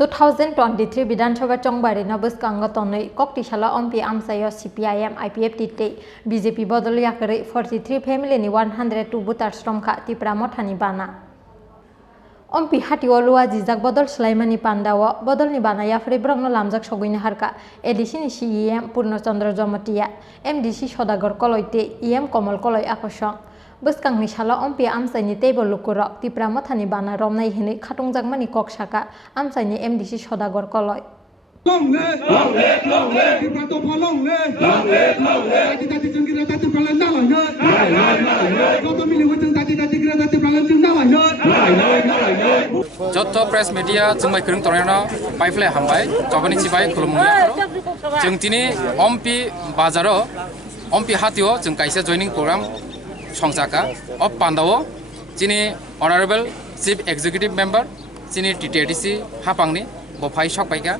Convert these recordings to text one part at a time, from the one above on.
2023 বিধানসভা চংবারি নবস্কাঙ্গ তনৈ ককটিশালা Ampi আমসায় CPIM IPF তিতে BJP বদল ইয়াকরে 43 ফ্যামিলিনি 102 বুতার শ্রমখা তিপ্রা মথানি বানা অম্পি হাটিও লুয়া জিজাক বদল স্লাইমানি পান্ডাও বদলনি বানায়া ফ্রে ব্রংন লামজাক সগুইনি হারকা এডিসিনি CEM পূর্ণচন্দ্র জমটিয়া MDC সদাগর কলইতে EM কমল কলই আকর্ষণ বসকাংনি সালা অম্পি আমসাইনি টেবল লুকুরক তিপ্রা মথানি বানা রমনাই হিনে খাটংজাকমানি ককসাকা আমসাইনি MDC সদাগর কলই যত প্রেস মিডিয়া जोंबाय खौरां तोरनायाव बायफ्ले हामबाय जबानि सिबाय खुलुमनाय जों दिनै अम्पि बाजाराव अम्पि हातियाव जों कायसे जयनिं प्रग्राम संजाका अब पान्डाव दिनै अनारेबल चिफ एक्जिक्यूटिव मेम्बर दिनै TTDC हापांनि बफाय सकबायका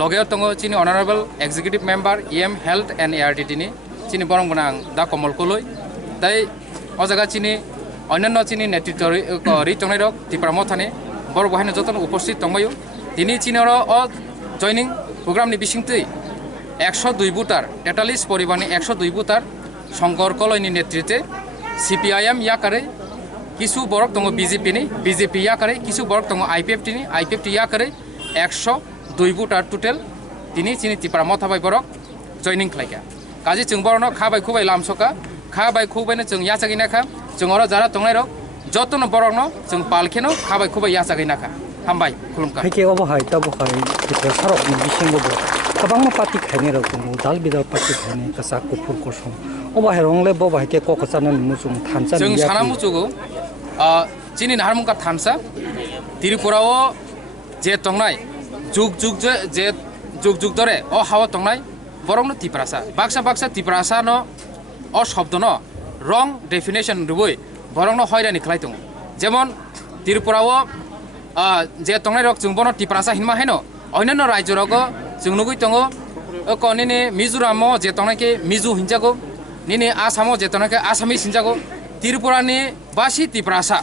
लगे दङ दिनै honourable executive member EM health and ARDD नि दिनै बरं गोनां दा कमल कलय दाय अजागा दिनै अन्यान्य दिनै नेतृत्व रितंनाय रक तिप्रा मथानि बर बहायनो जतन उपस्थित दंबायो दिनै चिनर अ जयनिं प्रग्रामनि बिसिंथै 102 बुटार 43 परिबारनि 102 बुटार शंकर कलयनि नेतृत्वे CPIM याकारै किसु बरक दङ BJP याकारै किसु बरक दङ IPF याकारै 102 बुटार टोटल दिनै चिनि तिप्रा मथाबाय बरक जयनिं खालायगा काजि जों बरनो खाबाय खुबाय लामसका खाबाय खुबायनो जों याचागिनाखा जों अर जारा दंनाय रक जतन बरनो जों पालखेनो खाबाय खुबाय याचागिनाखा हामबाय खुलुमका हायके अबहाय तबहाय तिप्रा सारक नि बिसिंगबो गोबां पार्टी खायने रक दङ दाल बिदाल पार्टी खायने कासा कुफुर कसम अबहाय रंले बबाहायके ककसाननि मुजुं थानसा जों साना मुजुगो चिनि नारमुका थानसा त्रिपुराव जे तंनाय जुग जुग दरे अ हावा तंनाय बरंनो तिप्रासा बाक्सा तिप्रासा न अ शब्द न रंग डेफिनेशन रुबै बरंनो हयरानि खलाय दङ जेमन त्रिपुराव जे तंनाय रक जों बनो तिप्रासा हिनमा हेनो अन्यान्य राज्य रक जों नुगै दङ कनिनि मिजोराम जे तंनायके मिजु हिनजागो निनि आसाम जे तंनायके आसामिस हिनजागो त्रिपुरानि बासि तिप्रासा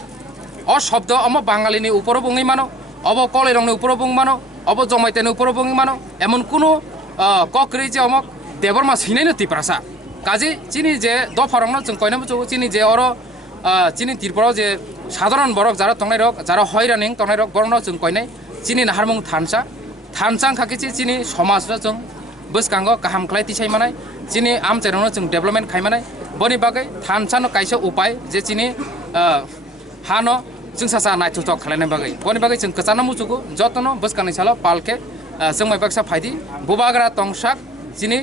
अ शब्द अम बाङालिनि उपरो बुङै मानो अब कलैरंनि उपरो बुङ मानो अब जमाइतेनि उपरो बुङै मानो एमन कुनु कक्रै जे अमक देबरमा सिनायनो तिप्रासा काजै चिनि जे दफारंनो जों कयनाबो जों चिनि जे अर चिनि त्रिपुराव जे साधारण बरक जारा तंनाय रक जारा हयरानिं तंनाय रक बरनो जों कयनाय चिनि नाहारमुं थानसा खाखिसि चिनि समाजनो जों बसकांग गाहाम खलाय तिसाय मानाय चिनि आमचेरनो जों डेभलपमेन्ट खायमानाय बनि बागै थानसानो कायसे उपाय जे चिनि हानो जों सासा नायथुथ खालायनाय बागै बनि बागै जों कचाना मुजुगो जतनो बसकांनि साल पालके जों मायबाक्सा फायदि बुबाग्रा तंसाक चिनि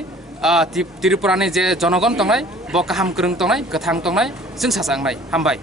त्रिपुरानि जे जनगण तंनाय ब गाहाम गोरों तंनाय गोथां तंनाय जों सासांनाय हामबाय